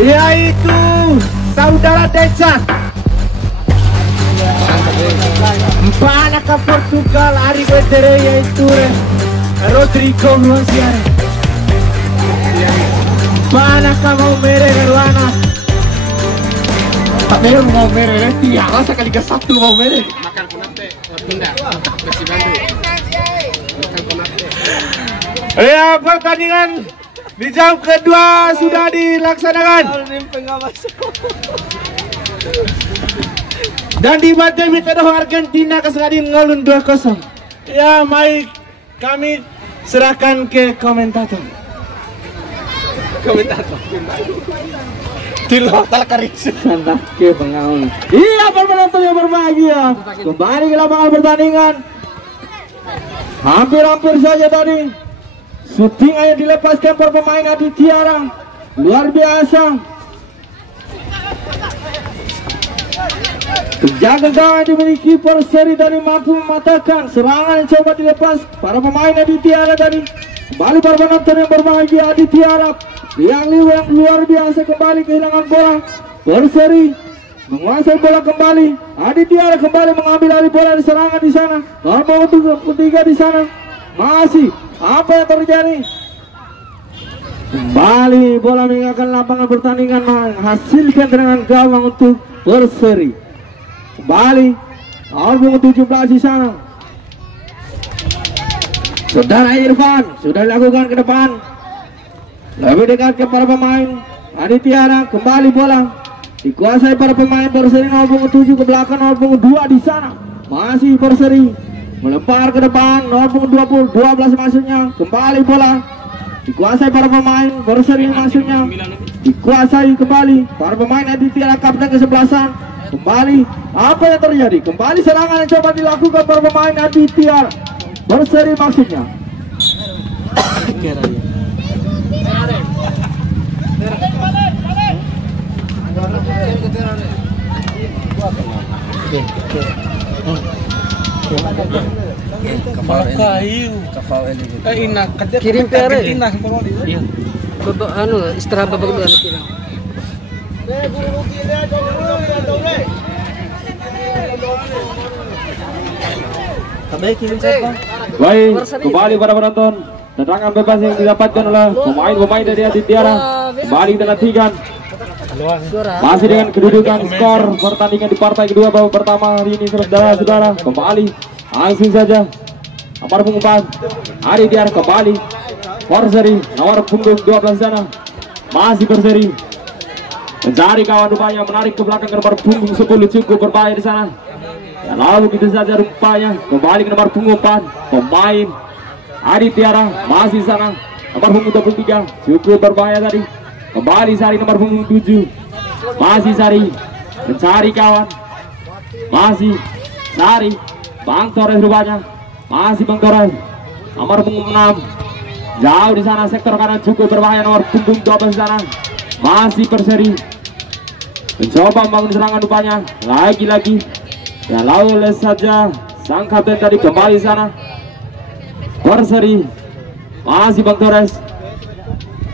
yaitu saudara Deca. Anak ke Portugal hari wetere yaitu Rodrigo Luansiare. Anak ke mau mere Ruana. Tak mere mau mere tiara sekali ke satu mau mere. Makan kunate, tunda. Masih bantu. Makan kunate. Ya, pertandingan di jam kedua sudah dilaksanakan. Dan dibantai Mitado Argentina kesengadin ngolun 2-0. Ya, Mike, kami serahkan ke komentator. Tilhotal karis. Santak ke pengaun. Iya, penonton yang berbahagia. Kembali ke lapangan pertandingan. Hampir-hampir saja tadi. Shooting aja dilepaskan para pemain Aditya. Luar biasa. Penjaga gawang dimiliki Perseri dari mampu mematahkan serangan yang coba dilepas para pemain Aditya tadi. Kembali para penonton yang berbahagia Aditya yang luar biasa kembali kehilangan bola. Perseri menguasai bola kembali. Aditya kembali mengambil alih bola di serangan di sana. Nomor 3 di sana. Masih apa yang terjadi? Kembali bola meninggalkan lapangan pertandingan menghasilkan tendangan gawang untuk Perseri. Kembali nomor 17 di sana. Saudara Irfan sudah dilakukan ke depan. Lebih dekat ke para pemain Aditya. Kembali bola dikuasai para pemain Perseri. Nomor 7 ke belakang, nomor 2 di sana. Masih Perseri melempar ke depan. Nomor 12 masuknya. Kembali bola dikuasai para pemain Perseri masuknya. Dikuasai kembali para pemain Aditya kapten kesebelasan. Kembali apa yang terjadi? Kembali serangan yang coba dilakukan para pemain Aditya Perseri maksudnya. Kirim pere. Iya. Bapak anu istirahat bapak dulu anak kita. Baik, kembali para penonton. Tendangan bebas yang didapatkan oleh pemain-pemain dari Aditya. Kembali dengan 3. Masih dengan kedudukan skor pertandingan di partai kedua babak pertama hari ini saudara-saudara. Kembali langsung saja nomor punggung 4 Aditya kembali. Perseri nomor punggung 12 sana. Masih Perseri mencari kawan rupanya, menarik ke belakang ke nomor punggung 10 cukup berbahaya di sana. Ya, lalu begitu saja rupanya kembali ke nomor punggung 4 pemain Aditya masih sana. Nomor punggung 23 cukup berbahaya tadi. Kembali Sari nomor punggung 7. Masih Sari mencari kawan. Masih Sari. Bang Torres rupanya. Masih Bang Torres. Nomor punggung 6. Jauh di sana sektor kanan cukup berbahaya nomor punggung 12 sana. Masih Perseri. Mencoba membangun serangan rupanya. Lagi-lagi. Ya lalu saja sang kapten tadi kembali sana. Perseri. Masih Bang Torres.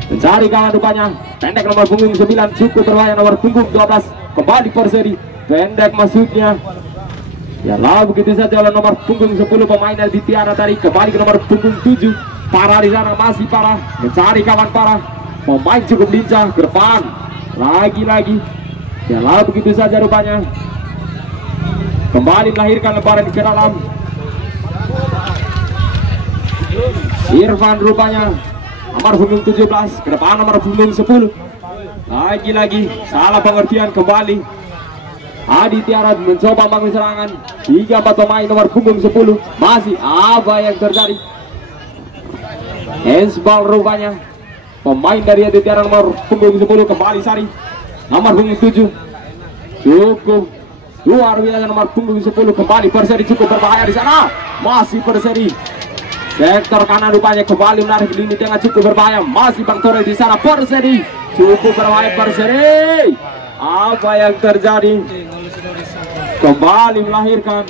Mencari kawan rupanya. Pendek nomor punggung 9 cukup berbahaya nomor punggung 12. Kembali Perseri. Pendek masuknya. Ya lalu begitu saja oleh nomor punggung 10 pemain Aditya tadi. Kembali ke nomor punggung 7. Parah di sana masih parah. Mencari kawan parah. Pemain cukup lincah ke depan. Lagi-lagi. Ya lalu begitu saja rupanya. Kembali melahirkan lebaran ke dalam. Irfan rupanya. Nomor punggung 17 ke depan nomor punggung 10. Lagi-lagi salah pengertian kembali. Aditya mencoba bangun serangan. 3-4 pemain nomor punggung 10. Masih apa yang terjadi? Handsball rupanya. Pemain dari Aditya nomor punggung 10 kembali Sari. Nomor punggung 7. Cukup luar biasa nomor punggung 10 kembali Perseri cukup berbahaya di sana. Masih Perseri. Sektor kanan rupanya kembali menarik lini tengah cukup berbahaya. Masih Bang Torres di sana. Perseri cukup berbahaya Perseri. Apa yang terjadi? Kembali melahirkan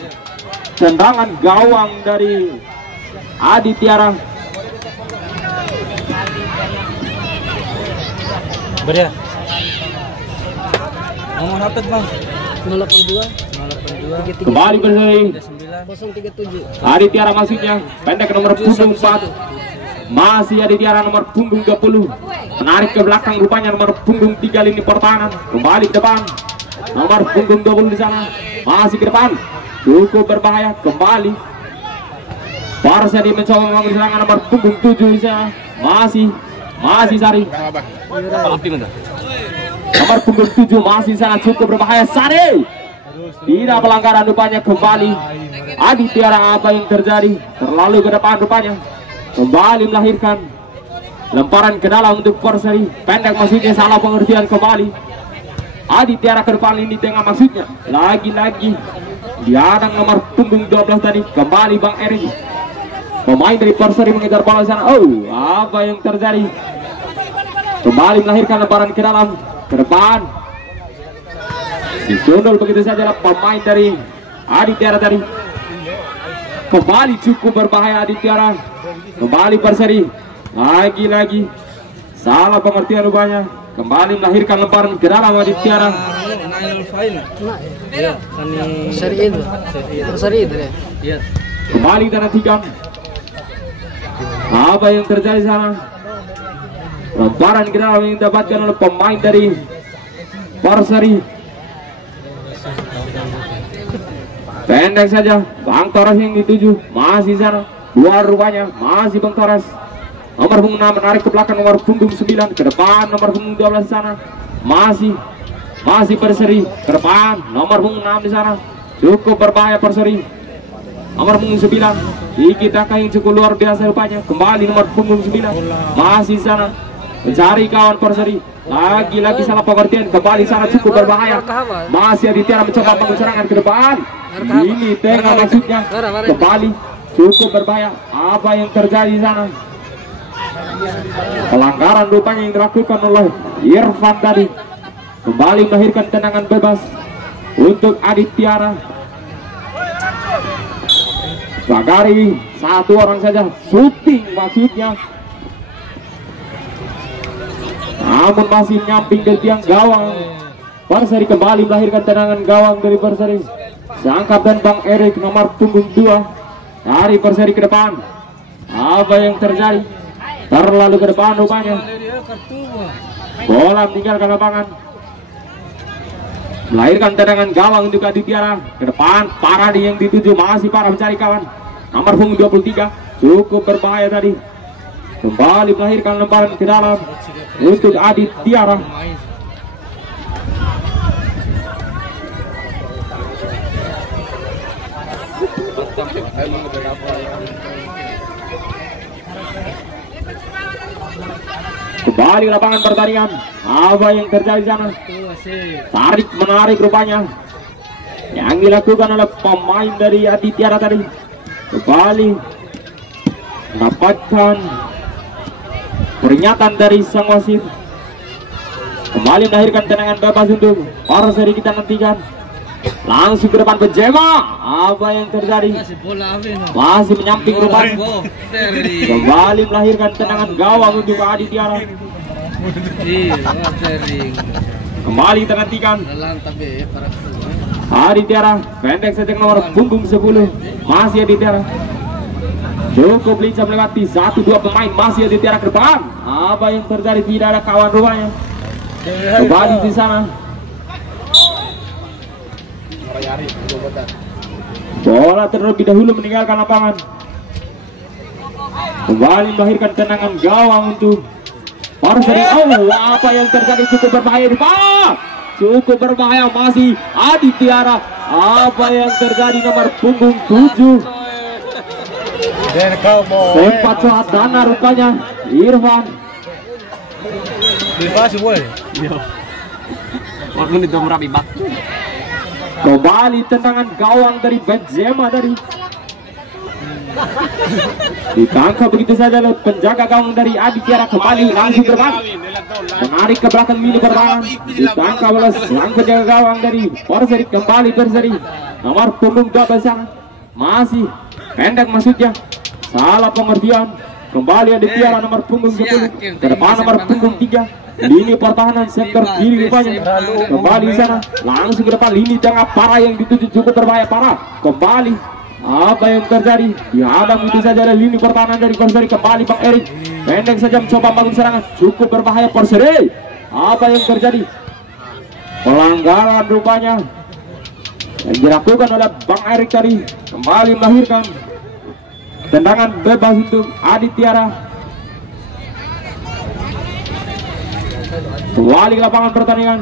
tendangan gawang dari Aditya. Beria. Nomor HP Bang. 082 Kembali berseri 037. Aditya masuknya pendek ke nomor punggung 4. Masih Aditya nomor punggung 20. Menarik ke belakang rupanya nomor punggung 3 lini pertahanan. Kembali ke depan. Nomor punggung 20 di sana. Masih ke depan. Cukup berbahaya kembali. Perseri mencoba mengambil serangan nomor punggung 7 di sana. Masih Sari. Nomor punggung 7 masih sana cukup berbahaya Sari. Tidak pelanggaran rupanya kembali. Aditya apa yang terjadi? Terlalu ke depan rupanya. Kembali melahirkan lemparan ke dalam untuk Perseri. Pendek maksudnya salah pengertian kembali. Aditya ke depan ini tengah maksudnya. Lagi-lagi diadang nomor punggung 12 tadi. Kembali Bang Erik. Pemain dari Perseri mengejar bola sana. Oh, apa yang terjadi? Kembali melahirkan lemparan ke dalam, ke depan. Disundul begitu saja pemain dari Aditya tadi. Kembali cukup berbahaya Aditya. Kembali Perseri. Lagi-lagi salah pengertian rupanya. Kembali melahirkan lemparan ke dalam Aditya. Kembali dan tiga. Apa yang terjadi sana? Lemparan ke dalam yang didapatkan oleh pemain dari Perseri. Pendek saja Bang Torres yang dituju. Masih sana dua rupanya. Masih Bang Torres. Nomor punggung 6 menarik ke belakang nomor punggung 9. Ke depan nomor punggung 12 sana. Masih Perseri. Ke depan nomor punggung 6 di sana. Cukup berbahaya Perseri. Nomor punggung 9. Dikit angka yang cukup luar biasa rupanya. Kembali nomor punggung 9. Masih sana mencari kawan Perseri. Lagi-lagi salah pengertian. Kembali sana cukup berbahaya. Masih Aditya mencoba pengeserangan ke depan. Ini tengah maksudnya. Kembali cukup berbahaya. Apa yang terjadi sana? Pelanggaran rupanya yang dilakukan oleh Irfan tadi. Kembali melahirkan tendangan bebas untuk Aditya. Bagari satu orang saja shooting maksudnya. Namun masih nyamping dari tiang gawang. Perseri kembali melahirkan tendangan gawang dari Perseri. Sangkap dan Bang Erik nomor punggung 2 dari Perseri ke depan. Apa yang terjadi? Terlalu ke depan rupanya. Bola meninggalkan lapangan. Melahirkan tendangan gawang untuk Aditya. Ke depan Paradi yang dituju. Masih Parah mencari kawan. Nomor punggung 23 cukup berbahaya tadi. Kembali melahirkan lemparan ke dalam untuk Aditya. Kembali lapangan pertandingan. Apa yang terjadi sana? Tarik menarik rupanya yang dilakukan oleh pemain dari Aditya tadi. Kembali mendapatkan peringatan dari sang wasit. Kembali melahirkan tendangan bebas untuk Perseri. Kita nantikan. Langsung ke depan Benzema. Apa yang terjadi? Masih menyamping rupanya. Kembali melahirkan tendangan gawang untuk Aditya. Kembali kita nantikan. Aditya pendek saja nomor punggung 10. Masih Aditya. Cukup lincah melewati 1-2 pemain. Masih Aditya ke depan. Apa yang terjadi? Tidak ada kawan rupanya. Kembali di sana. Bola terlebih dahulu meninggalkan lapangan. Kembali melahirkan tendangan gawang untuk Perseri. Oh, apa yang terjadi? Cukup berbahaya di bawah. Cukup berbahaya masih Aditya. Apa yang terjadi? Nomor punggung 7 sempat saat dana rupanya Irfan. Kembali tendangan gawang dari Benzema tadi. Ditangkap begitu saja oleh penjaga gawang dari Aditya. Kembali langsung terbang. Menarik ke belakang mini pertahanan. Ditangkap oleh sang penjaga gawang dari Perseri. Kembali Perseri. Nomor punggung 12 masih pendek maksudnya. Salah pengertian. Kembali Aditya nomor punggung 10. Ke depan nomor punggung 3. Lini pertahanan sektor kiri rupanya. Kembali di sana. Langsung ke depan lini tengah Para yang dituju cukup berbahaya. Para kembali. Apa yang terjadi? Dihadang itu saja ada lini pertahanan dari Perseri. Kembali Bang Erik. Pendek saja mencoba bangun serangan. Cukup berbahaya Perseri. Apa yang terjadi? Pelanggaran rupanya yang dilakukan oleh Bang Erik tadi. Kembali melahirkan tendangan bebas untuk Aditya. Kembali ke lapangan pertandingan.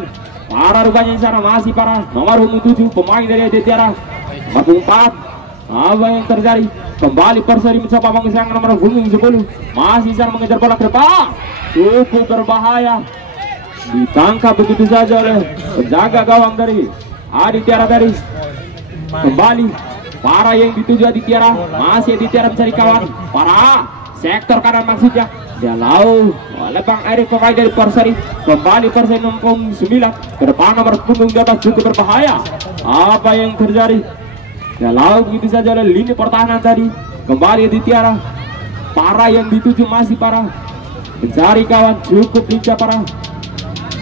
Para rupanya di sana masih Para nomor 7 pemain dari Aditya. Nomor 4. Apa yang terjadi? Kembali Perseri mencoba bangun serangan nomor punggung 10. Masih sana mengejar bola ke depan. Cukup berbahaya. Ditangkap begitu saja oleh penjaga gawang dari Aditya tadi. Kembali Para yang dituju Aditya. Masih Aditya mencari kawan. Para sektor kanan maksudnya. Dia lalu oleh Bang Erik pemain dari Perseri. Kembali Perseri nomor 9. Ke depan nomor punggung 12 cukup berbahaya. Apa yang terjadi? Dia lalu begitu saja oleh lini pertahanan tadi. Kembali Aditya. Para yang dituju masih Para mencari kawan, cukup lincah Para.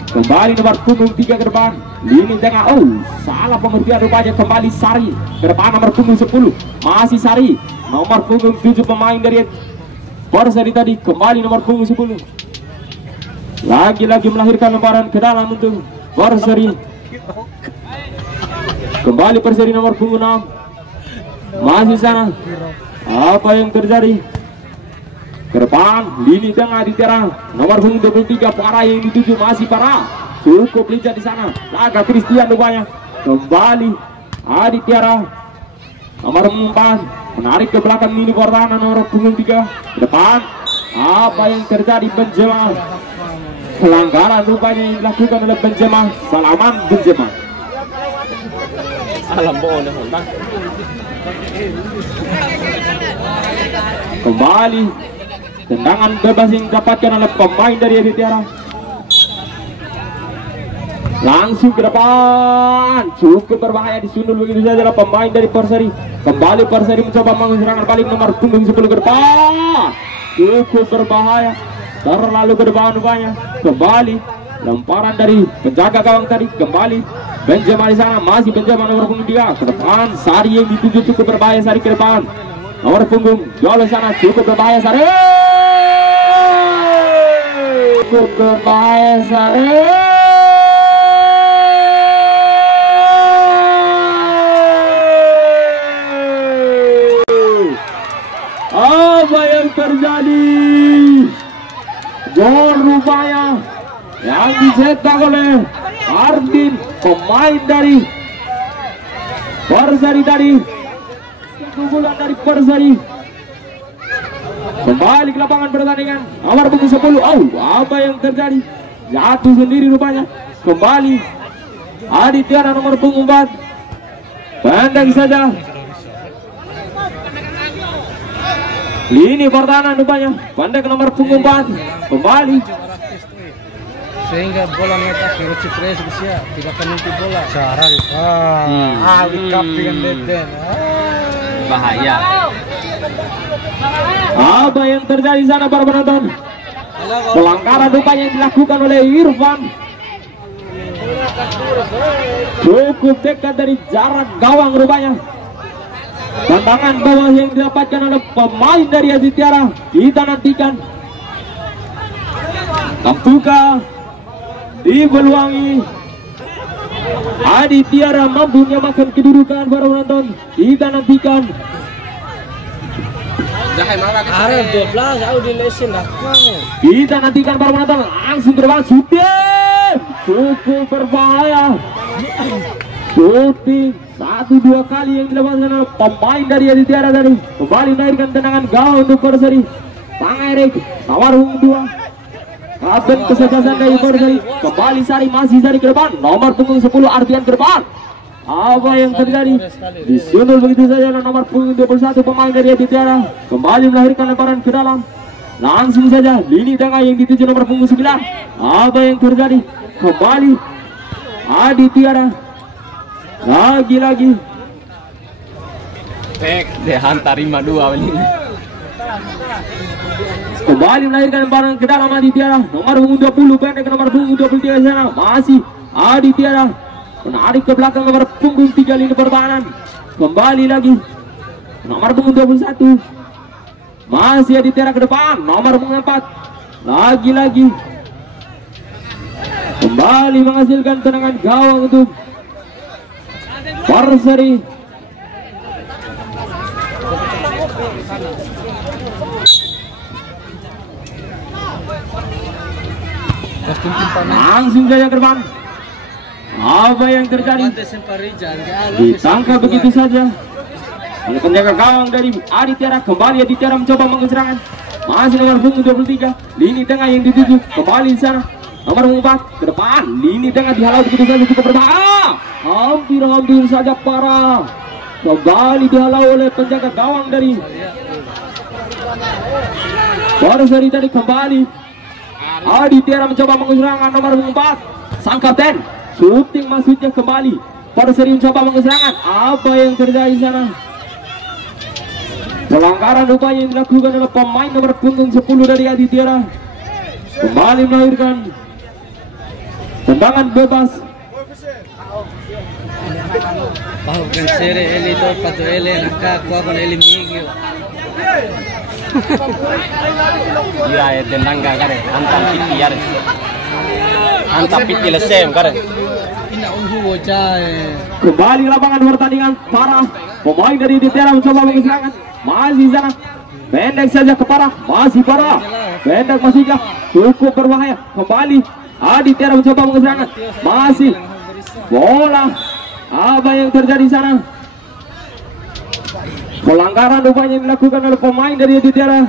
Kembali nomor punggung 3 ke depan. Lini tengah. Oh, salah pengertian rupanya. Kembali Sari ke depan nomor punggung 10. Masih Sari. Nomor punggung 7 pemain dari Perseri tadi. Kembali nomor punggung 10. Lagi-lagi melahirkan lemparan ke dalam untuk Perseri. Kembali Perseri nomor punggung 6. Masih sana. Apa yang terjadi? Ke depan lini tengah Aditya nomor 23 Para yang dituju masih Para. Cukup lincah di sana. Laga Christian rupanya. Kembali Aditya nomor 4 menarik ke belakang lini pertahanan nomor punggung 3. Ke depan. Apa yang terjadi? Benzema. Pelanggaran rupanya yang dilakukan oleh Benzema. Salaman Benzema. Alam boleh Bang. Kembali tendangan bebas yang didapatkan oleh pemain dari Aditya. Langsung ke depan. Cukup berbahaya disundul begitu saja oleh pemain dari Perseri. Kembali Perseri mencoba bangun serangan balik nomor punggung 10 ke depan. Cukup berbahaya. Terlalu ke depan rupanya. Kembali lemparan dari penjaga gawang tadi. Kembali Benzema di sana. Masih Benzema nomor punggung 3 ke depan. Sari yang dituju cukup berbahaya. Sari ke depan. Nomor punggung jauh sana cukup berbahaya Sari. Cukup berbahaya Sari. Apa yang terjadi? Gol rupanya yang dicetak oleh Ardin pemain dari Perseri tadi. Keunggulan dari Perseri. Kembali ke lapangan pertandingan nomor punggung 10. Oh, apa yang terjadi? Jatuh sendiri rupanya. Kembali Aditya nomor punggung 4. Pendek saja. Lini pertahanan rupanya. Pendek nomor punggung 4. Kembali. Sehingga bola ngetak ke Cipres bisa tidak peniti bola. Sarang. Alikap dengan Deden. Bahaya. Apa yang terjadi sana para penonton? Pelanggaran rupanya yang dilakukan oleh Irfan. Cukup dekat dari jarak gawang rupanya. Tantangan bawah yang didapatkan oleh pemain dari Aditya. Kita nantikan. Tampuka dipeluangi. Aditya mampu menyamakan kedudukan para penonton. Kita nantikan. Arab 12 aku di lesin dah. Kita nantikan para penonton. Langsung terbang syuting. Cukup berbahaya. Syuting 1-2 kali yang dilakukan oleh pemain dari Aditya tadi. Kembali menaikkan tendangan gawang untuk Perseri. Bang Erik nomor 2. Kapten kesebelasan dari Perseri. Kembali Sari, masih Sari ke depan. Nomor punggung 10 Ardian ke depan. Apa yang terjadi? Disundul begitu saja nomor punggung 21 pemain dari Aditya. Kembali melahirkan lemparan ke dalam. Langsung saja lini tengah yang dituju nomor punggung 9. Apa yang terjadi? Kembali Aditya. Lagi-lagi Dia hantar 52 ini. Kembali melahirkan barang ke dalam Aditya. Nomor punggung 20 pendek ke nomor punggung 23 sana. Masih Aditya menarik ke belakang nomor punggung 3 lini pertahanan. Kembali lagi nomor punggung 21. Masih Aditya ke depan. Nomor punggung 4. Lagi-lagi kembali menghasilkan tendangan gawang untuk Perseri. Langsung saja ke depan. Apa yang terjadi? Ditangkap begitu saja oleh penjaga gawang dari Aditya. Kembali Aditya mencoba menggeserangkan. Masih nomor punggung 23. Lini tengah yang dituju. Kembali di sana. Nomor 4 ke depan. Lini tengah dihalau begitu saja cukup berbahaya. Hampir saja parah. Kembali dihalau oleh penjaga gawang dari Perseri tadi. Kembali Aditya mencoba menggeserangkan nomor 4. Sang kapten shooting maksudnya kembali. Perseri mencoba menggeserangkan. Apa yang terjadi di sana? Pelanggaran upaya yang dilakukan oleh pemain nomor punggung 10 dari Aditya. Kembali melahirkan tendangan bebas. Bahu pensere ele to pato ele nakka ko kon ele migi. Iya ya tendangga kare antam piti yar. Antam piti lesem kare. Ina unhu wojae. Kembali lapangan pertandingan parah. Pemain dari Aditya mencoba menggeserangkan. Masih sana. Pendek saja ke parah. Masih parah. Pendek masih kah? Cukup berbahaya. Kembali Aditya mencoba menggeserangkan. Masih bola. Apa yang terjadi di sana? Pelanggaran rupanya yang dilakukan oleh pemain dari Aditya.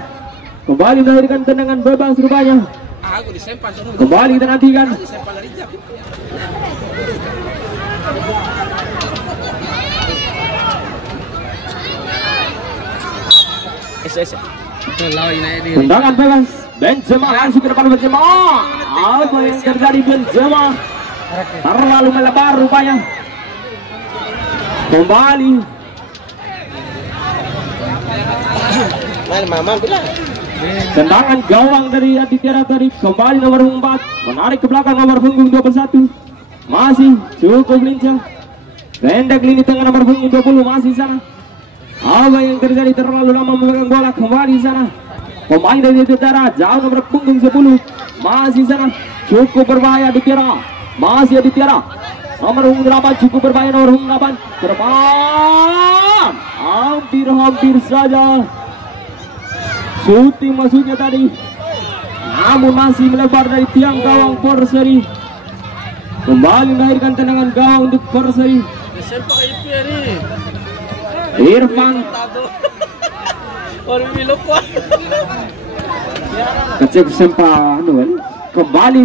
Kembali melahirkan tendangan bebas rupanya. Kembali kita nantikan. Tendangan bebas. Benzema langsung ke depan Benzema. Apa yang terjadi Benzema? Terlalu melebar rupanya. Kembali tendangan gawang dari Aditya tadi. Kembali nomor 4 menarik ke belakang nomor punggung 21. Masih cukup lincah. Pendek lini tengah nomor punggung 20 masih sana. Apa yang terjadi? Terlalu lama memegang bola. Kembali sana pemain dari Aditya jauh nomor punggung 10 masih sana. Cukup berbahaya Aditya. Masih Aditya nomor punggung 8 cukup berbahaya. Nomor punggung 8 ke depan. Hampir saja shooting maksudnya tadi, namun masih melebar dari tiang gawang Perseri. Kembali melahirkan tendangan gawang untuk Perseri. Irfan kecil sempat kembali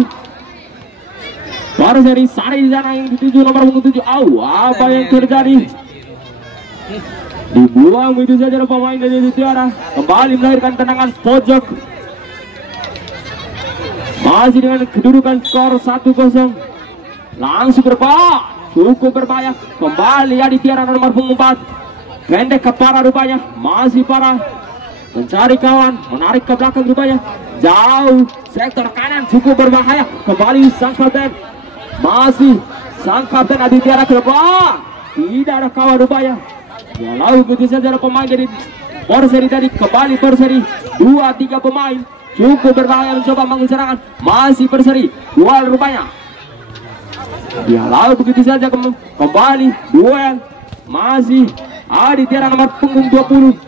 Perseri sari di sana yang dituju nomor punggung 7. Apa yang terjadi? Dibuang begitu saja oleh pemain dari Aditya. Kembali melahirkan tendangan pojok. Masih dengan kedudukan skor 1-0. Langsung berbahaya. Cukup berbahaya. Kembali Aditya nomor punggung 4. Pendek ke parah rupanya. Masih parah. Mencari kawan. Menarik ke belakang rupanya. Jauh. Sektor kanan cukup berbahaya. Kembali sang kapten. Masih sang kapten Aditya ke depan. Tidak ada kawan rupanya. Ya lalu begitu saja pemain dari Perseri tadi. Kembali Perseri 2-3 pemain cukup berbahaya mencoba menggeserangkan. Masih Perseri duel rupanya. Ya lalu begitu saja kembali duel. Masih Aditya nomor punggung 20.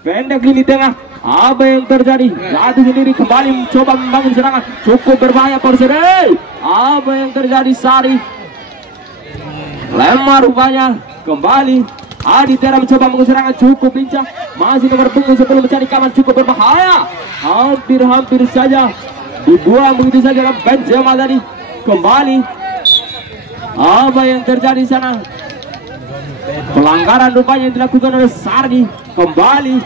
Pendek lini tengah. Apa yang terjadi? Jatuh sendiri kembali mencoba membangun serangan. Cukup berbahaya Perseri. Apa yang terjadi? Sari lemah rupanya. Kembali Aditya mencoba menggeserangkan. Cukup lincah. Masih nomor punggung 10 mencari kawan. Cukup berbahaya. Hampir saja dibuang begitu saja dalam Benzema tadi. Kembali apa yang terjadi di sana? Pelanggaran rupanya yang dilakukan oleh Sardi. Kembali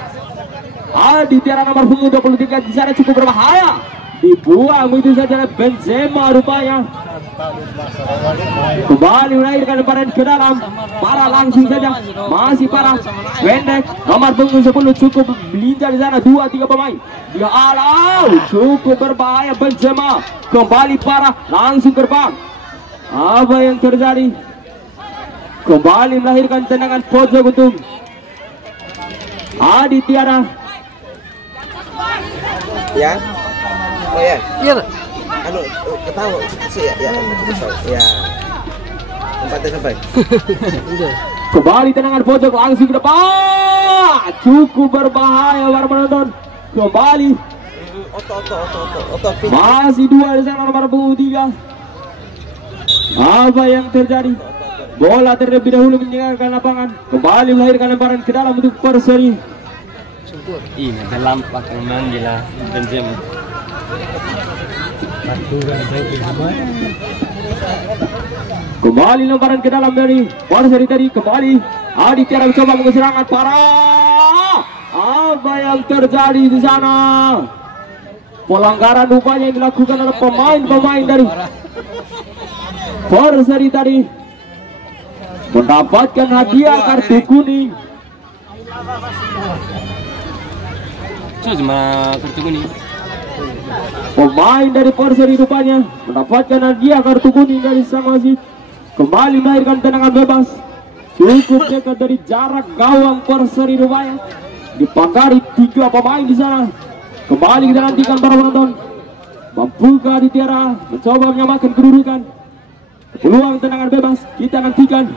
Aditya nomor punggung 23 di sana cukup berbahaya. Dibuang begitu saja oleh Benzema rupanya. Kembali melahirkan lemparan ke dalam. Parah langsung saja. Masih parah. Pendek. Nomor punggung 10 cukup melintas di sana. 2-3 pemain. Dia alau. Cukup berbahaya Benzema. Kembali parah. Langsung terbang. Apa yang terjadi? Kembali melahirkan tendangan pojok untuk Adi Tiara. Ya. Oh ya. Iya. Anu ketahu sih ya. Ya. Tempatnya sampai. Kembali tendangan pojok langsung ke depan. Cukup berbahaya para penonton. Kembali. Oto. Masih 2 di sana nomor punggung 3. Apa yang terjadi? Bola terlebih dahulu meninggalkan lapangan. Kembali melahirkan lemparan ke dalam untuk Perseri. Ini dalam pakai manggila Benzema. Kembali lemparan ke dalam dari Perseri tadi. Kembali Adi Tiara mencoba mengeserangan parah. Apa yang terjadi di sana? Pelanggaran rupanya yang dilakukan oleh pemain-pemain dari Perseri tadi. Mendapatkan hadiah kartu kuning. Cuma kartu kuning. Pemain dari Perseri rupanya mendapatkan hadiah kartu kuning dari sang wasit. Kembali melahirkan tendangan bebas. Cukup dekat dari jarak gawang Perseri rupanya. Dipagari 3 pemain di sana. Kembali kita nantikan para penonton. Mampukah Adi Tiara mencoba menyamakan kedudukan? Peluang tendangan bebas kita nantikan.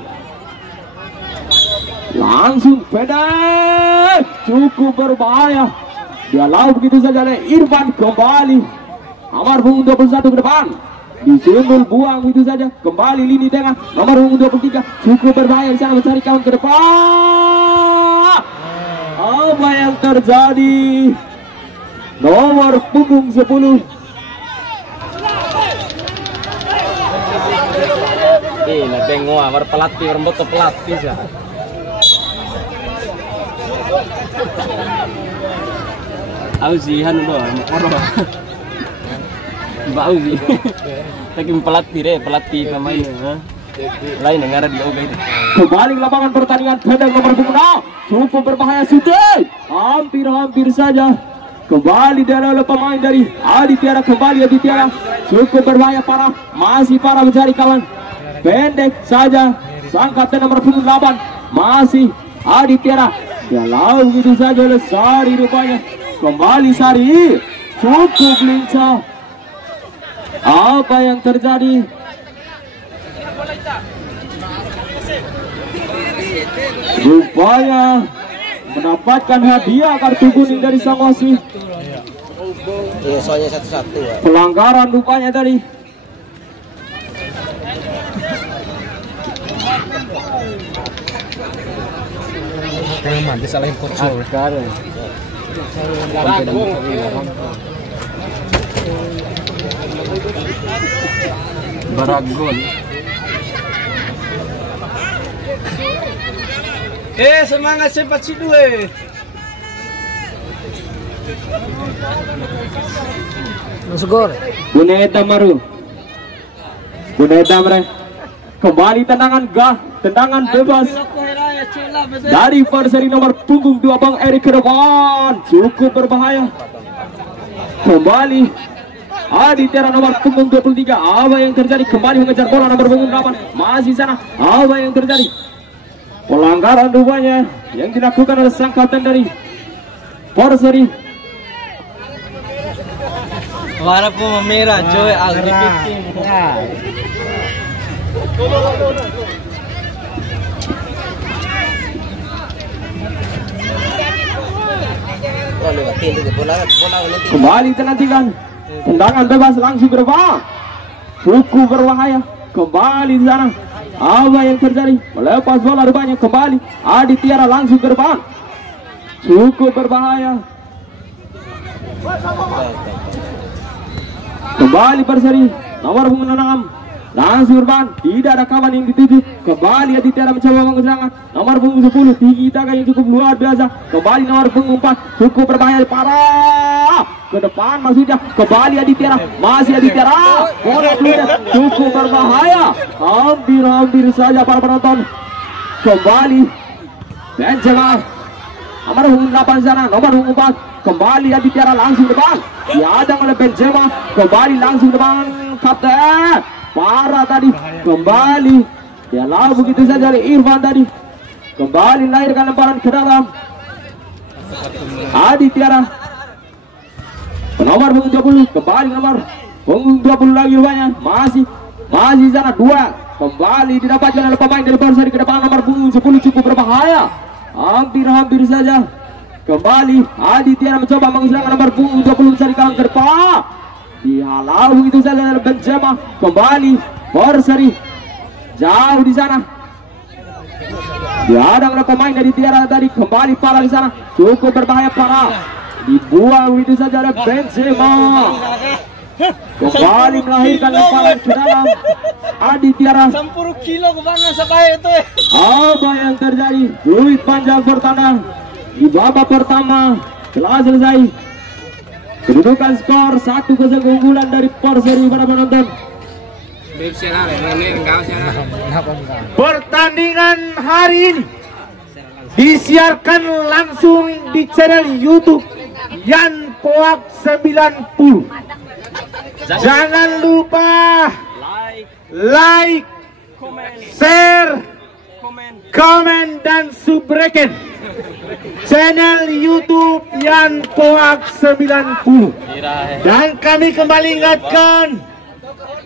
Langsung pendek. Cukup berbahaya. Dia lalu begitu saja oleh Irfan. Kembali nomor punggung 21 ke depan. Disumbul buang begitu saja. Kembali lini tengah nomor punggung 23. Cukup berbahaya di sana mencari kawan ke depan. Apa yang terjadi? Nomor punggung 10. Lah tengok war pelatih rembut pelatih ya. Auzihan doang, orang. Mbak Auzi. Tapi pelatih pemain. Lain yang ada di Oga itu. Kembali ke lapangan pertandingan pendek nomor punggung 6. Cukup berbahaya shooting. Hampir saja. Kembali oleh pemain dari Adi Tiara. Kembali Adi Tiara. Cukup berbahaya parah. Masih parah mencari kawan. Pendek saja. Sang kapten nomor punggung 8. Masih Adi Tiara. Dia lalu begitu saja oleh Sari rupanya. Kembali Sari. Cukup lincah. Apa yang terjadi? Rupanya mendapatkan hadiah kartu kuning dari sang wasit. Iya, soalnya 1-1 ya. Pelanggaran rupanya tadi. Teman disalahin coach. Baragol. Semangat sempat si dua. Masuk Buneta Maru. Buneta mereka. Kembali tendangan bebas dari Perseri nomor punggung 2 Bang Erik ke depan. Cukup berbahaya. Kembali Adi Tiara nomor punggung 23. Apa yang terjadi? Kembali mengejar bola nomor punggung 8. Masih sana. Apa yang terjadi? Pelanggaran rupanya yang dilakukan oleh sang kapten dari Perseri. Warna pun merah, coy, agri picking. Kembali tenantikan tendangan bebas langsung berbahaya. Cukup berbahaya. Kembali di sana. Apa yang terjadi? Melepas bola rupanya. Kembali Adi Tiara langsung ke depan. Cukup berbahaya. Kembali Perseri nomor punggung 6 langsung berban. Tidak ada kawan yang dituju. Kembali Adi Tiara mencoba mengejar nomor punggung 10. Tinggi taga yang cukup luar biasa. Kembali nomor punggung 4. Cukup berbahaya parah. ke depan maksudnya kembali Aditya, masih Aditya, bola keluar, cukup berbahaya, hampir saja para penonton. Kembali Benzema nomor 8 sana, nomor 4 kembali Aditya langsung depan, diadang oleh Benzema, kembali langsung depan kapten parah tadi, kembali dia lalu begitu saja dari Irfan tadi, kembali lahirkan lemparan ke dalam Aditya nomor 20, kembali nomor 20 lagi rupanya, masih sana 2, kembali didapatkan oleh pemain dari Persari ke depan nomor 10 cukup berbahaya, hampir saja kembali Aditya mencoba mengusulkan nomor 20 cari kalang ke depan, dihalau begitu saja dari Benzema, kembali Persari jauh di sana, diadang oleh pemain dari Tiara tadi, kembali parah di sana, cukup berbahaya parah, dibuang begitu saja oleh Benzema, kembali melahirkan lemparan ke dalam Aditya. 10 kilo ke mana sabaya itu? Apa yang terjadi? Fluid panjang pertanda di babak pertama telah selesai. Kedudukan skor 1-0 keunggulan dari Perseri para penonton. Pertandingan hari ini disiarkan langsung di channel YouTube Yan Poak 90. Jangan lupa like, share, komen dan subreken channel YouTube Yan Poak 90. Dan kami kembali ingatkan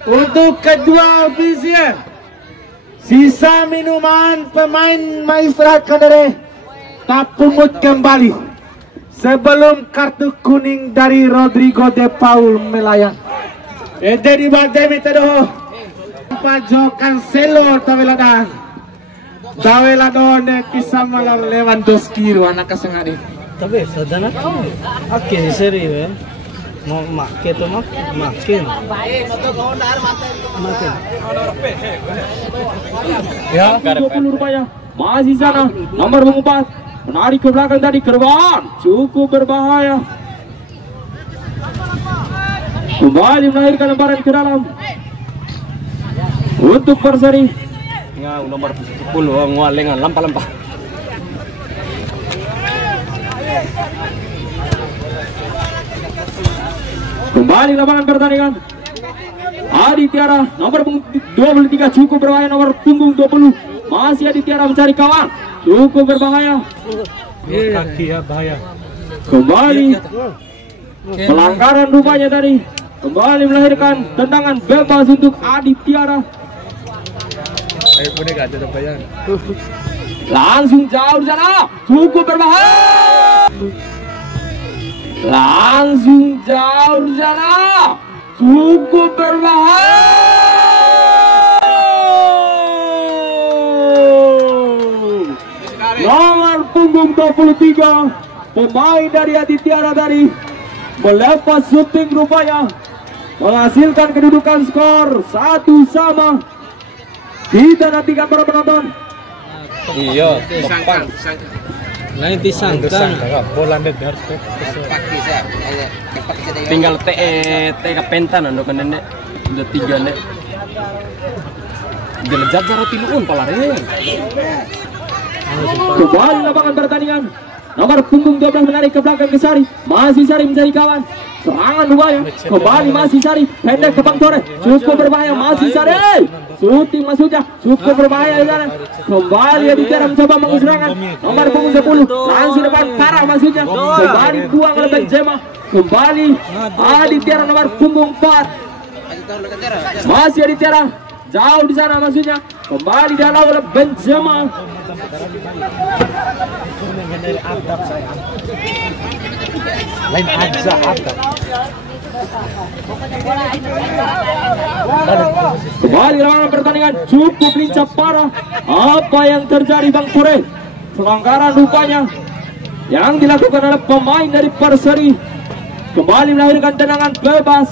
untuk kedua ofisial, sisa minuman pemain Maestrat Kandere tak pungut kembali sebelum kartu kuning dari Rodrigo De Paul melayang. Ede di Bademi Tedoh Pajo Cancelo Taweladon Kisamalar Lewandowski anak kesengari. Tapi sadana akin seri ya. Mau make to makin. Ya, 20 rupiah masih sana nomor 4 menarik ke belakang tadi Kerban, cukup berbahaya, kembali melahirkan lemparan ke dalam untuk Perseri. Ya, nomor 10 ngalengan lampa-lampa. Kembali lapangan pertandingan Aditya nomor 23 cukup berbahaya, nomor punggung 20 masih Aditya mencari kawan, cukup berbahaya, Kaki ya bahaya. kembali pelanggaran rupanya tadi, kembali melahirkan tendangan bebas untuk Aditya. Langsung jauh di sana, cukup berbahaya, langsung jauh di sana, cukup berbahaya. Nomor punggung 23 pemain dari Aditya tadi melepas syuting rupanya, menghasilkan kedudukan skor 1-1. Kita nantikan para penonton. Iya, depan. Lain disangka. Bola harus Tinggal te kapentan ando kan nek. Udah 3 nek. Jelejat jaro tiluun palare. Kembali lapangan pertandingan. Nomor punggung 12 menarik ke belakang ke Sari. Masih Sari mencari kawan. Serangan rupanya. Kembali masih Sari. Pendek ke Bang Tore. Cukup berbahaya. Masih Sari. Shooting masuknya. Cukup berbahaya di sana. Kembali Aditya mencoba mengusulkan. Nomor punggung 10. Langsung depan parah masuknya. Kembali buang oleh Benzema. Kembali Aditya nomor punggung 4. Masih Aditya. Jauh di sana maksudnya. Kembali dihalau oleh Benzema. lain aja adab. Kembali lawan pertandingan cukup lincah parah. Apa yang terjadi Bang Tore? Pelanggaran rupanya yang dilakukan oleh pemain dari Perseri. Kembali melahirkan tendangan bebas.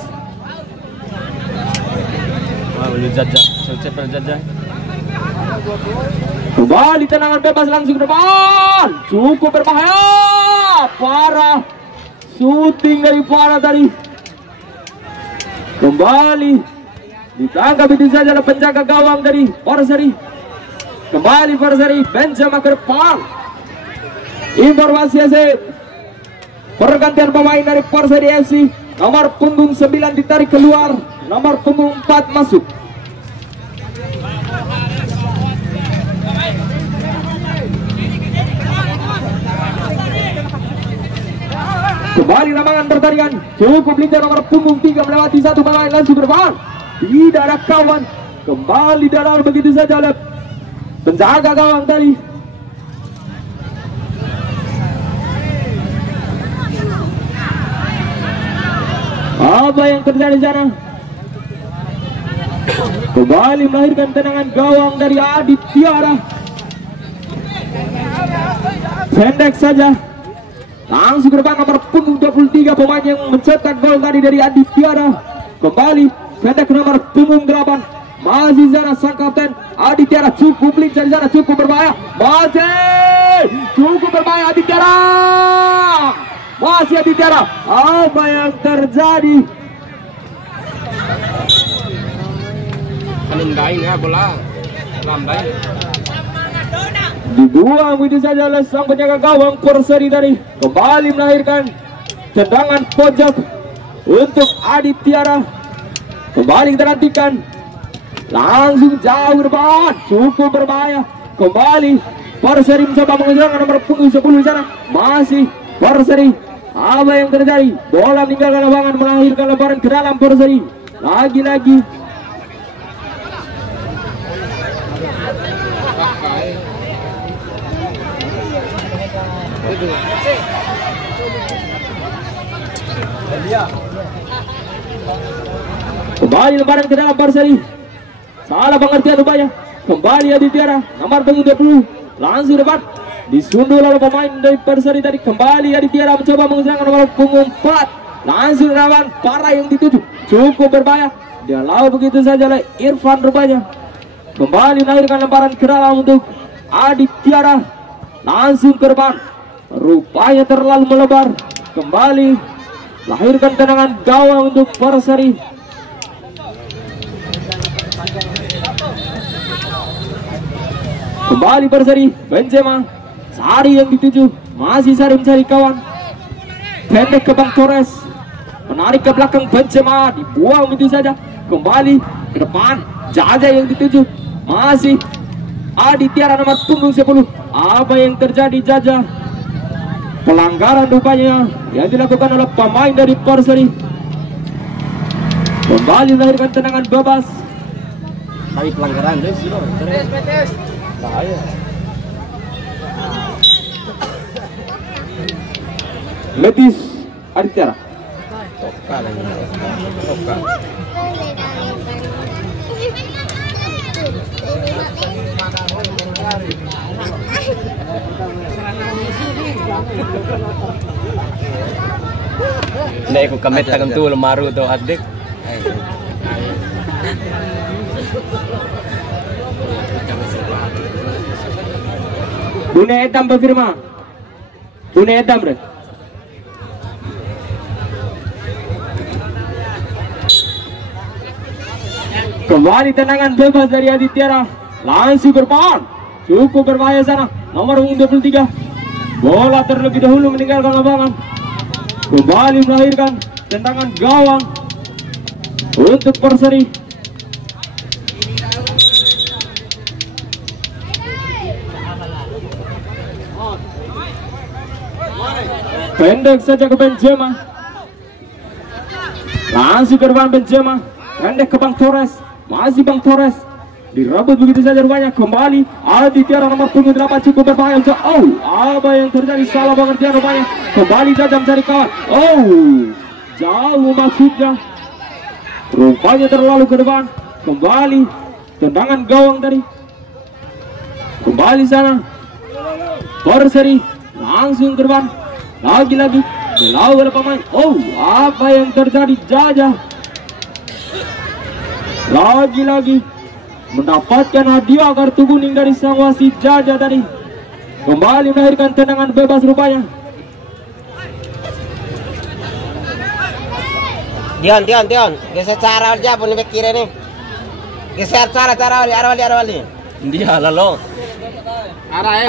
Lu jajah, cepat jajah. Kembali tendangan bebas langsung ke depan. Cukup berbahaya. Parah. shooting dari Farah tadi. Kembali ditangkap itu saja oleh penjaga gawang dari Perseri. Kembali Perseri, Benzema ke depan. Informasi hasil pergantian pemain dari Perseri FC. Nomor punggung 9 ditarik keluar, nomor punggung 4 masuk. Kembali lapangan pertandingan, cukup lincah nomor punggung 3 melewati satu pemain langsung berbang. Tidak ada kawan, kembali dalam begitu saja oleh penjaga gawang tadi. Apa yang terjadi di sana? Kembali melahirkan tendangan gawang dari Aditya. Pendek saja. Langsung ke depan nomor punggung 23 pemain yang mencetak gol tadi dari Aditya. Kembali pendek ke nomor punggung 8. Masih sana sang kapten Aditya, cukup lincah di sana, cukup berbahaya. Masih cukup berbahaya Aditya. Masih Aditya. Apa yang terjadi? Penundain ya bola. Lambai. Dibuang begitu saja oleh sang penjaga gawang Perseri tadi. Kembali melahirkan tendangan pojok untuk Aditya. Kembali kita nantikan. Langsung jauh depan, cukup berbahaya. Kembali Perseri mencoba mengejar nomor punggung 10 di sana. Masih Perseri. Apa yang terjadi? Bola meninggalkan lapangan, melahirkan lebaran ke dalam Perseri. Lagi-lagi kembali lebaran ke dalam Perseri. Salah pengertian rupanya. Kembali Aditya nomor punggung 20. Langsung depan disundul oleh pemain dari Perseri tadi. Kembali Aditya mencoba mengejar nomor punggung 4. Langsung lawan Farah yang dituju. Cukup berbahaya. Dia lalu begitu saja oleh Irfan rupanya. Kembali melahirkan lebaran ke dalam untuk Aditya. Langsung ke depan. Rupanya terlalu melebar. Kembali lahirkan tendangan gawang untuk Perseri. Kembali Perseri, Benzema, Sari yang dituju, masih Sari mencari kawan. Pendek ke Bang Torres, menarik ke belakang Benzema, dibuang begitu saja. Kembali ke depan, Jaja yang dituju, masih Aditya nomor punggung 10. Apa yang terjadi Jaja? Pelanggaran rupanya yang dilakukan oleh pemain dari Perseri. Kembali melahirkan tendangan bebas. Tapi pelanggaran deh sih loh. Bahaya. Letis Aditya. Nek aku kamet takkan tu lemaru tu adik. Dunia Edam berfirma. Dunia Edam bre. Kembali tendangan bebas dari Aditya. Langsung ke depan. Cukup berbahaya sana. Nomor 23. Bola terlebih dahulu meninggalkan lapangan. Kembali melahirkan tendangan gawang untuk Perseri. Pendek saja ke Benzema. Langsung ke depan Benzema. Pendek ke Bang Torres. Masih Bang Torres. Direbut begitu saja rupanya. Kembali Aditya nomor punggung 8 cukup berbahaya. Oh, apa yang terjadi? Salah pengertian rupanya. Kembali Jaja mencari kawan. Oh, jauh maksudnya. Rupanya terlalu ke depan. Kembali tendangan gawang tadi. Kembali sana Perseri. Langsung ke depan. Lagi-lagi melawan oleh pemain. Oh, apa yang terjadi? Jaja lagi-lagi mendapatkan hadiah kartu kuning dari sang wasit. Jaja tadi kembali melahirkan tendangan bebas rupanya. Dion. Geser cara aja pun di kiri nih. Geser cara arah wali. Dia lalu. Arah.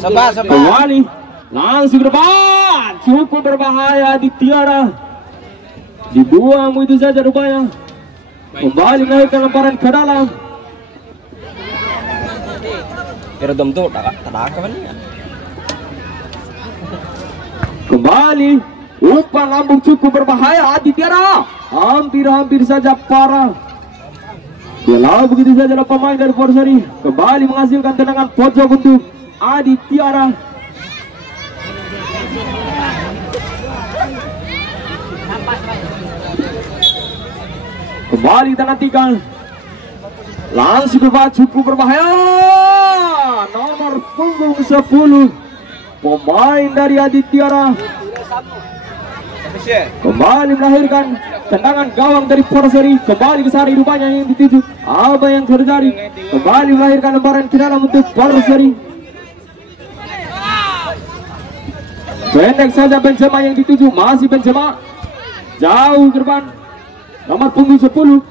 Sabar. Kembali langsung ke depan, cukup berbahaya di tiara. Dibuang itu saja rupanya. Kembali menaikkan lemparan ke dalam. Pero dom tuh tak kan? Kembali umpan lambung cukup berbahaya di tiara. Hampir saja parah. Dia lalu begitu saja pemain dari Forseri. Kembali menghasilkan tendangan pojok untuk Adi Tiara. Kembali kita nantikan. Langsung cukup berbahaya. Nomor punggung 10 pemain dari Adi Tiara. Kembali melahirkan tendangan gawang dari Forseri. Kembali ke Sari rupanya yang dituju. Apa yang terjadi? Kembali melahirkan lemparan ke dalam untuk Forseri. Pendek saja Benzema yang dituju. Masih Benzema jauh ke depan. Nomor punggung 10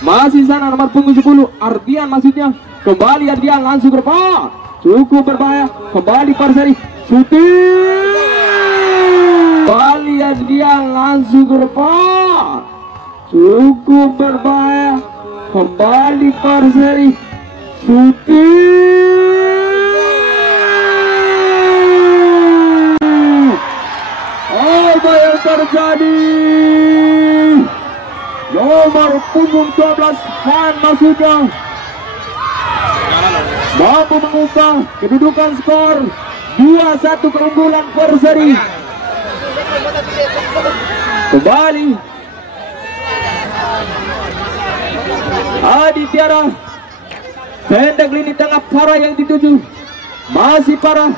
masih sana, nomor punggung 10 Ardian maksudnya. Kembali Ardian langsung ke depan. Cukup berbahaya. Kembali Forseri shooting. Kembali Ardian langsung ke depan. Cukup berbahaya. Kembali Forseri shooting. Apa yang terjadi? Nomor punggung 12 Fan maksudnya mampu mengubah kedudukan skor 2-1 keunggulan Forseri. Kembali Adi Tiara. Pendek lini tengah parah yang dituju. Masih parah.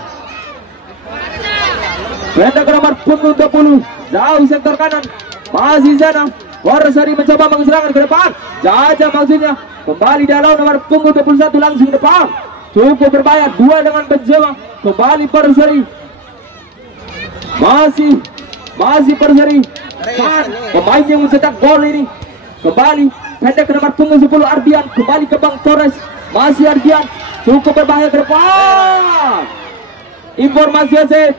Pendek nomor punggung 20 jauh sektor kanan. Masih sana Forseri mencoba mengeserangkan ke depan. Jajah maksudnya. Kembali dalam nomor punggung 21 langsung ke depan. Cukup berbahaya. Dua dengan Benzema. Kembali Forseri. Masih Forseri. Pemain yang mencetak gol ini. Kembali pendek ke nomor punggung 10 Ardian. Kembali ke Bang Torres. Masih Ardian. Cukup berbahaya ke depan. Informasi aset.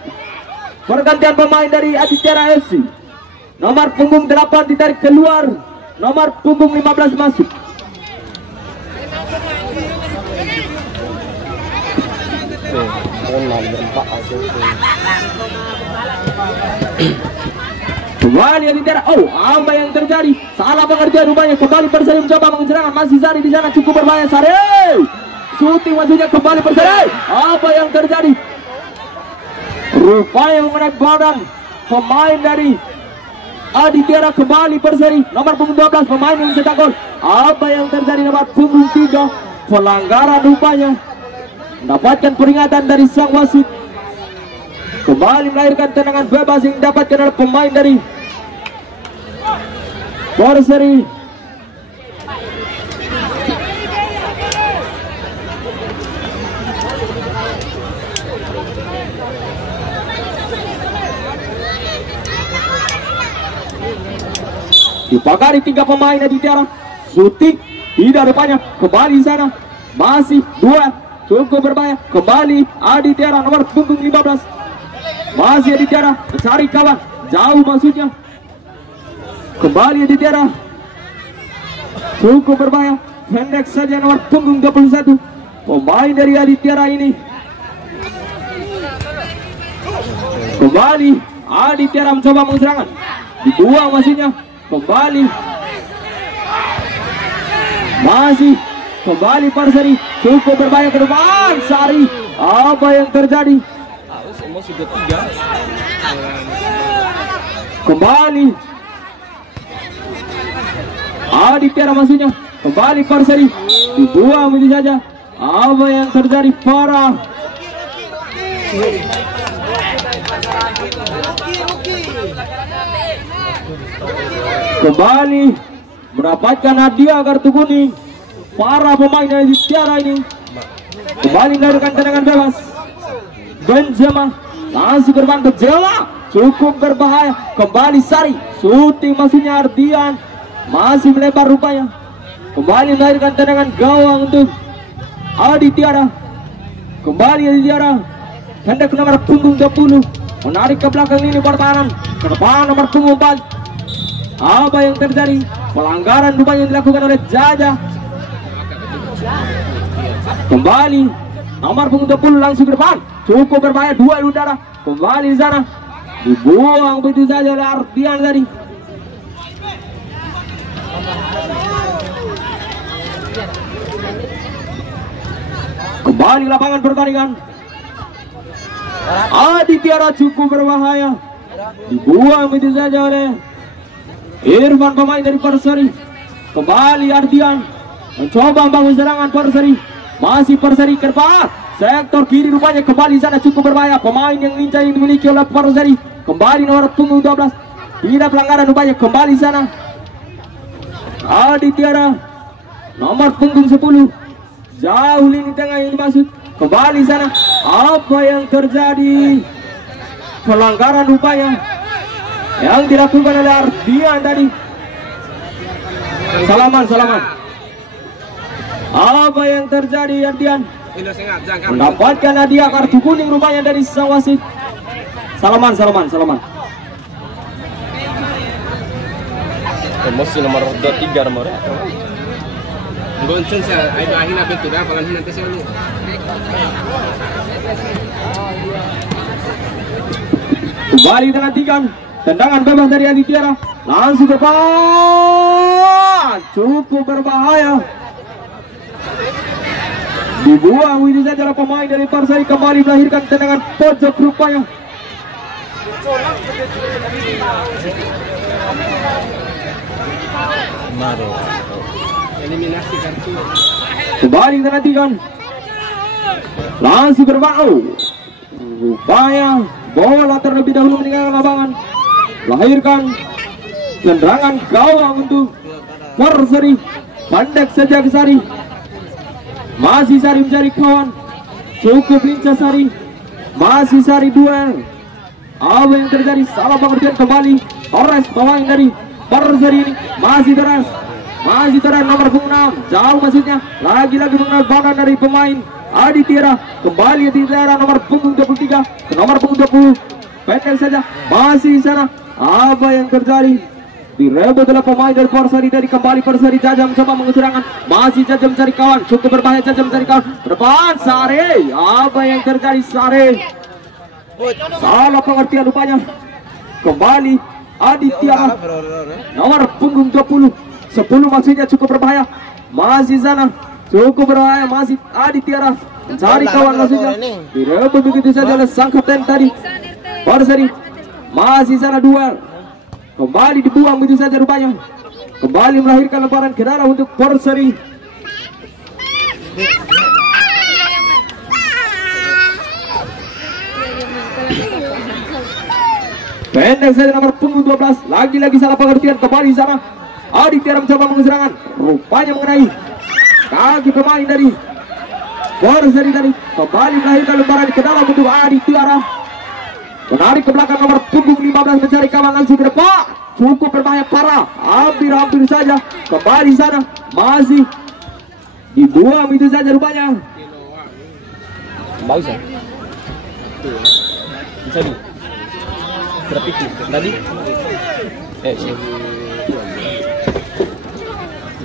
Pergantian pemain dari Adi Tiara FC. Nomor punggung 8 ditarik keluar. Nomor punggung 15 masuk. Kembali Adi Tiara. Oh, apa yang terjadi? Salah pengertian rupanya. Kembali Forseri mencoba mengeserangkan. Masih Sari di sana, cukup berbahaya. Sari shooting maksudnya. Kembali Forseri. Apa yang terjadi? Rupanya mengenai badan pemain dari Adi Tiara. Kembali Forseri. Nomor punggung 12 pemain yang mencetak gol. Apa yang terjadi? Nomor punggung 3 pelanggaran rupanya. Mendapatkan peringatan dari sang wasit. Kembali melahirkan tendangan bebas yang didapatkan oleh pemain dari Forseri. Dipagari 3 pemain Adi Tiara. Shooting tidak rupanya. Kembali sana. Masih 2. Cukup berbahaya. Kembali Adi Tiara nomor punggung 15. Masih Adi Tiara mencari kawan. Jauh maksudnya. Kembali Adi Tiara. Cukup berbahaya. Pendek saja nomor punggung 21. Pemain dari Adi Tiara ini. Kembali Adi Tiara mencoba mengeserangkan. Dibuang maksudnya. Kembali masih kembali Forseri. Cukup berbahaya ke depan. Sari. Apa yang terjadi? Kembali Adi Tiara maksudnya. Kembali Forseri. Dibuang begitu saja. Apa yang terjadi? Parah. Kembali mendapatkan hadiah kartu kuning. Para pemain dari Tiara ini kembali melakukan tendangan bebas. Benzema langsung ke depan. Benzema cukup berbahaya. Kembali Sari, shooting maksudnya Ardian, masih melebar rupanya. Kembali melahirkan tendangan gawang untuk Aditya. Kembali Aditya, hendak ke nomor punggung 20, menarik ke belakang ini pertahanan. Ke depan nomor punggung 4. Apa yang terjadi? Pelanggaran rupanya yang dilakukan oleh Jaja. Kembali nomor punggung 20 langsung ke depan, cukup berbahaya, duel udara. Kembali di sana, dibuang begitu saja oleh Ardian tadi. Kembali lapangan pertandingan. Aditya cukup berbahaya, dibuang begitu saja oleh Irfan, pemain dari Perseri. Kembali Ardian mencoba membangun serangan Perseri. Masih Perseri ke depan, sektor kiri rupanya. Kembali sana cukup berbahaya, pemain yang lincah yang dimiliki oleh Perseri. Kembali nomor punggung 12, tidak pelanggaran rupanya. Kembali sana Aditya nomor punggung 10, jauh lini tengah yang dimaksud. Kembali sana, apa yang terjadi? Pelanggaran rupanya yang dilakukan oleh Ardian tadi. Salaman. Apa yang terjadi Ardian? Mendapatkan hadiah kartu kuning rupanya dari sang wasit. Salaman. Emosi nomor 23 nomor. Gonsen sa ay bahin na pintura pangan nanti sa ulo. Kembali dinantikan tendangan bebas dari Aditya, langsung ke depan, cukup berbahaya. Dibuang begitu saja oleh pemain dari Perseri. Kembali melahirkan tendangan pojok rupanya. Eliminasi kartu. Kembali dinantikan, langsung berbau. Rupanya bola terlebih dahulu meninggalkan lapangan, melahirkan tendangan gawang untuk Perseri. Pendek saja ke Sari, masih Sari mencari kawan, cukup lincah Sari, masih Sari duel. Apa yang terjadi? Salah pengertian kembali. Torres pemain dari Perseri ini masih teras nomor punggung 6, jauh maksudnya. Lagi-lagi mengenal badan dari pemain Aditya. Kembali Aditya nomor punggung 23 ke nomor punggung 20, pendek saja masih sana. Apa yang terjadi? Direbut oleh pemain dari Perseri dari. Kembali Perseri, Jaja mencoba mengusirangan, masih Jaja mencari kawan, cukup berbahaya. Jaja mencari kawan, depan Sare. Apa yang terjadi? Sare salah pengertian rupanya. Kembali Aditya nomor punggung 10 maksudnya, cukup berbahaya, masih sana, cukup berbahaya, masih Aditya mencari kawan maksudnya. Direbut begitu saja oleh sang kapten tadi Perseri, masih sana duel. Kembali dibuang begitu saja rupanya. Kembali melahirkan lemparan ke darah untuk Perseri. Pendek saja nomor punggung 12, lagi-lagi salah pengertian. Kembali sana Aditya mencoba mengeserangan, rupanya mengenai kaki pemain dari Perseri tadi. Kembali melahirkan lemparan ke dalam untuk Aditya, menarik ke belakang nomor punggung 15, mencari kawan langsung ke depan, cukup berbahaya parah, hampir saja. Kembali sana, masih dibuang itu saja rupanya. Kembali sana. Bisa di berpikir tadi.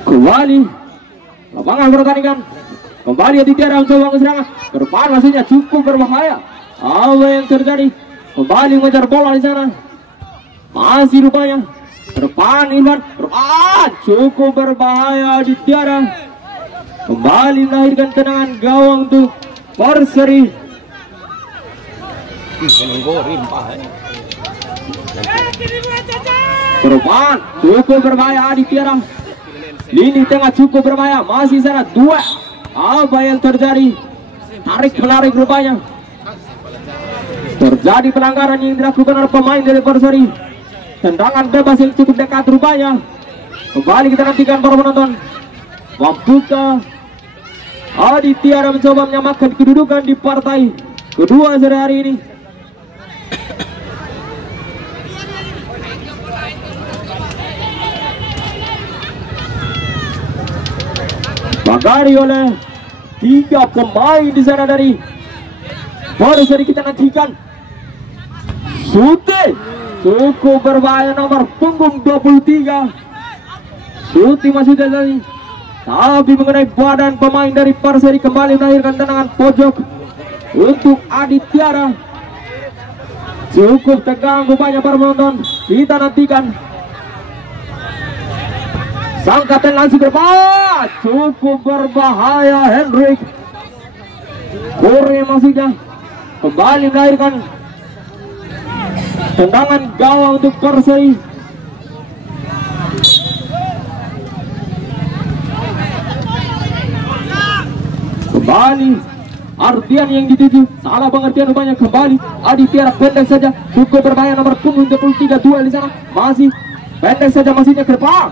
Kembali lapangan pertandingan. Kembali Aditya mencoba serangan ke depan, maksudnya cukup berbahaya. Apa yang terjadi? Kembali mengejar bola di sana, masih rupanya ke depan Irfan, cukup berbahaya Aditya. Kembali melahirkan tendangan gawang untuk Perseri. Ke depan cukup berbahaya Aditya. Lini tengah cukup berbahaya, masih sana dua. Apa yang terjadi? Tarik-menarik rupanya. Terjadi pelanggaran yang dilakukan oleh pemain dari Perseri. Tendangan bebas yang cukup dekat rupanya. Kembali kita nantikan para penonton. Mampukah Aditya mencoba menyamakan kedudukan di partai kedua sore hari ini? diagari oleh 3 pemain di sana dari Perseri. Kita nantikan Suti cukup berbahaya, nomor punggung 23. Suti masih tadi, tapi mengenai badan pemain dari Perseri, kembali melahirkan tendangan pojok untuk Aditya. Cukup tegang rupanya para penonton. Kita nantikan sang kapten langsung ke depan, cukup berbahaya Hendrik. Korea maksudnya kembali melahirkan tendangan gawang untuk Perseri. Kembali Ardian yang dituju, salah pengertian rupanya. Kembali Aditya, pendek saja, cukup berbahaya, nomor punggung 23. Duel di sana, masih pendek saja, masihnya ke depan,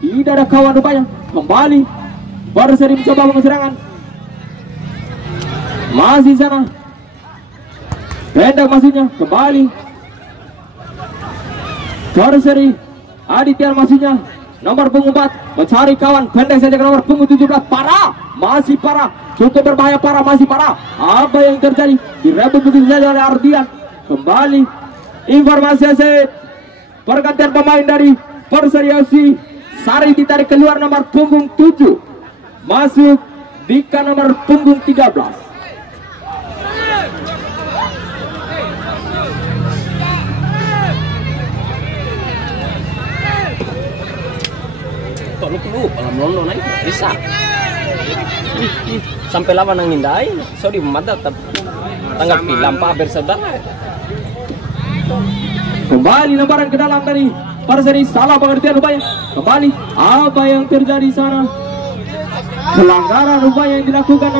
tidak ada kawan rupanya. Kembali Perseri mencoba pengeserangan, masih sana pendek masihnya. Kembali Perseri, Aditya masihnya, nomor punggung 4 mencari kawan, pendek saja ke nomor punggung 17. Parah, masih parah, cukup berbahaya, parah, masih parah. Apa yang terjadi? Direbut begitu saja oleh Ardian. Kembali informasi hasil pergantian pemain dari Perseri FC. Sari ditarik keluar, nomor punggung 7 masuk Dika, nomor punggung 13. Lu alam lono naik bisa sampai lama nang ngindai so di mata tanggap lampa bersaudara. Kembali lemparan ke dalam dari Perseri, salah pengertian rupanya. Kembali apa yang terjadi sana, pelanggaran rupanya yang dilakukan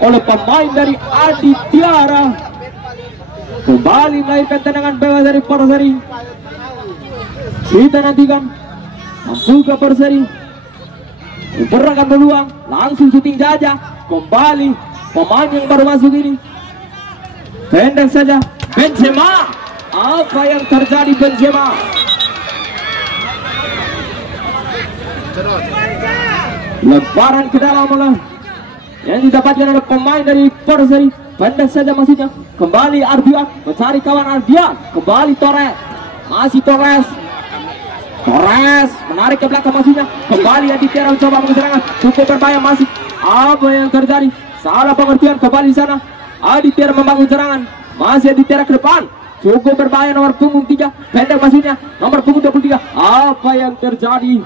oleh pemain dari Aditya. Kembali melahirkan tendangan bebas dari Perseri. Kita nantikan membuka Perseri, berangkat peluang, langsung syuting Jaja. Kembali pemain yang baru masuk ini, pendek saja Benzema. Apa yang terjadi Benzema? Lemparan ke dalam bola yang didapatkan oleh pemain dari Perseri, pendek saja maksudnya. Kembali Ardian mencari kawan Ardian. Kembali Torres, masih Torres menarik ke belakang maksudnya. Kembali Aditya mencoba pengeserangan, cukup berbahaya, masih apa yang terjadi? Salah pengertian. Kembali sana Aditya membangun serangan, masih Aditya ke depan, cukup berbahaya, nomor punggung 3 pendek maksudnya, nomor punggung 23. Apa yang terjadi?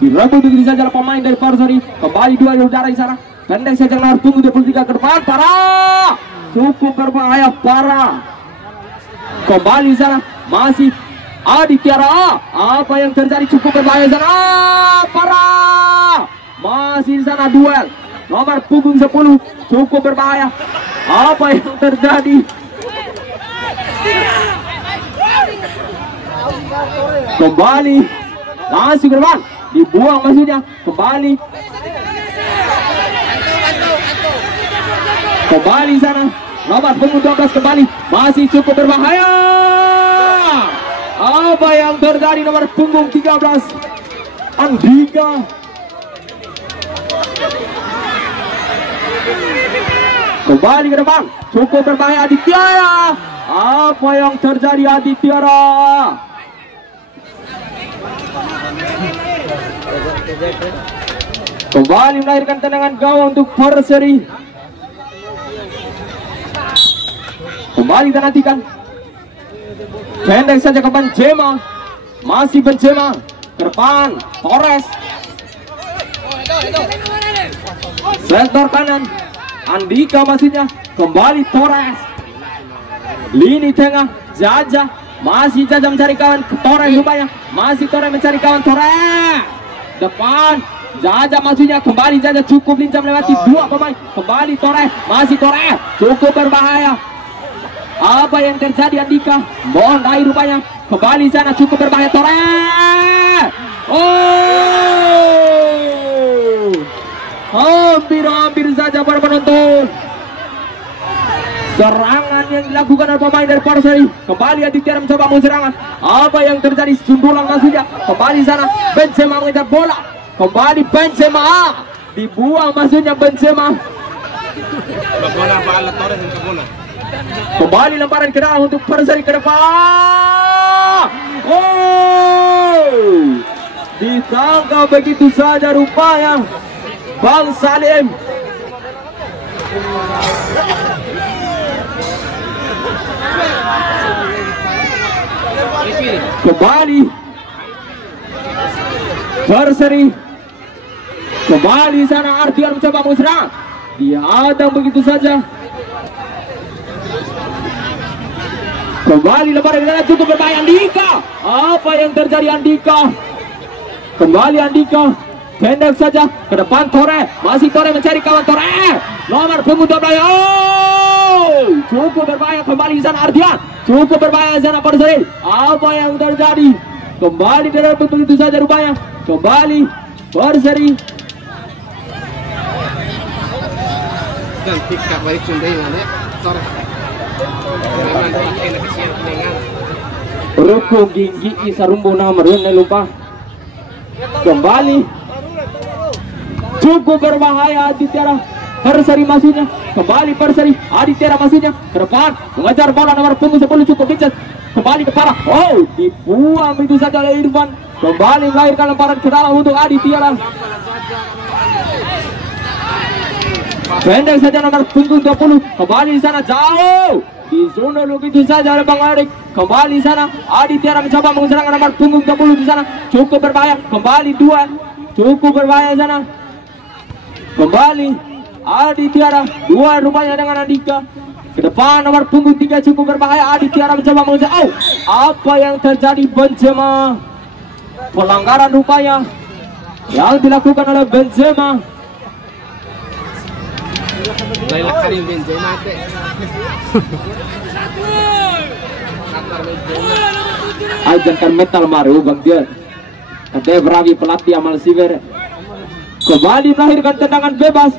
Direbut begitu saja pemain dari Perseri. Kembali dua udara di sana, pendek saja, nomor punggung 23 ke depan, parah, cukup berbahaya, parah. Kembali sana masih Aditya. Apa yang terjadi? Cukup berbahaya sana, parah, masih di sana duel, nomor punggung 10, cukup berbahaya. Apa yang terjadi? Kembali langsung ke depan, dibuang maksudnya. Kembali sana nomor punggung 12, kembali masih cukup berbahaya. Apa yang terjadi? Nomor punggung 13 Andika. Kembali ke depan, cukup berbahaya Aditya. Apa yang terjadi Aditya? Kembali melahirkan tendangan gawang untuk Perseri. Kembali kita nantikan, pendek saja ke Benzema, masih Benzema ke depan, Torres sektor kanan, Andika maksudnya. Kembali Torres, lini tengah Jaja, masih Jaja mencari kawan, Torres rupanya, masih Torres mencari kawan, Torres depan, Jaja maksudnya. Kembali Jaja, cukup lincah melewati dua pemain. Kembali Torres, masih Torres, cukup berbahaya. Apa yang terjadi Andika? Mohon air rupanya. Kembali sana, cukup berbahaya Torres. Hampir saja para penonton. Serangan yang dilakukan oleh pemain dari Perseri. Kembali Aditya mencoba serangan. Apa yang terjadi? Sundulan maksudnya. Kembali sana Benzema mengejar bola. Kembali Benzema dibuang maksudnya Benzema. Bola bala Torres dan Carbona. Kembali lemparan ke dalam untuk Perseri ke depan. Oh, ditangkap begitu saja rupanya Bang Salim. Kembali Perseri, kembali sana Ardian mencoba menserang, dihadang begitu saja. Kembali lebaran dengan cukup berbahaya Andika. Apa yang terjadi Andika? Kembali Andika, pendek saja ke depan Tore, masih Tore mencari kawan Tore. Nomor punggung 12. Oh, cukup berbahaya kembali di sana Ardian. Cukup berbahaya di sana Perseri. Apa yang terjadi? Kembali dari begitu saja rupanya. Kembali Perseri. Dan tikka balik cundengan ya. Torres. Rukun gigi isarumbo nomor lupa. Kembali cukup berbahaya Aditya Perseri masuknya. Kembali Perseri Aditya masuknya ke depan mengejar bola nomor punggung 10 cukup dicet. Kembali ke parah. Oh, dibuang itu saja oleh Irfan. Kembali melahirkan lemparan ke dalam untuk Aditya. Pendek saja nomor punggung 20. Kembali di sana jauh. Disundul begitu saja oleh Bang Erik. Kembali di sana Aditya mencoba menserang nomor punggung 20 di sana. Cukup berbahaya. Kembali 2. Cukup berbahaya di sana. Kembali Aditya 2 rupanya dengan Andika. Ke depan nomor punggung 3 cukup berbahaya. Aditya mencoba menserang. Oh, apa yang terjadi Benzema? Pelanggaran rupanya yang dilakukan oleh Benzema. Laila Karim Benzema teh. Ajarkan metal Mario Bang Dian. Katanya berawi pelatih Amal Siver. Kembali melahirkan tendangan bebas.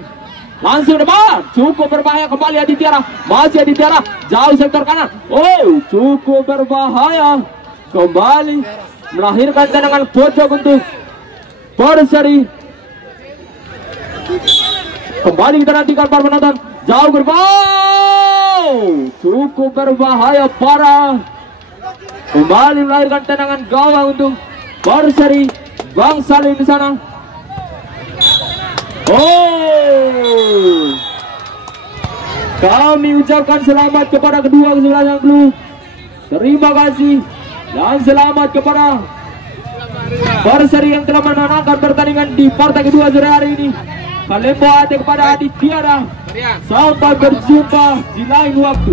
Langsung depan. Cukup berbahaya kembali Aditya. Masih Aditya. Jauh sektor kanan. Oh, cukup berbahaya. Kembali melahirkan tendangan pojok untuk Perseri. Kembali kita nantikan para penonton. Jauh gerbang. Cukup berbahaya parah. Kembali melahirkan tendangan gawang untuk Perseri. Bang Salim di sana. Oh, kami ucapkan selamat kepada kedua kesebelasan klub. Terima kasih dan selamat kepada Perseri yang telah menangkan pertandingan di partai kedua sore hari ini. Kalembo hati kepada Aditya. Sampai berjumpa di lain waktu.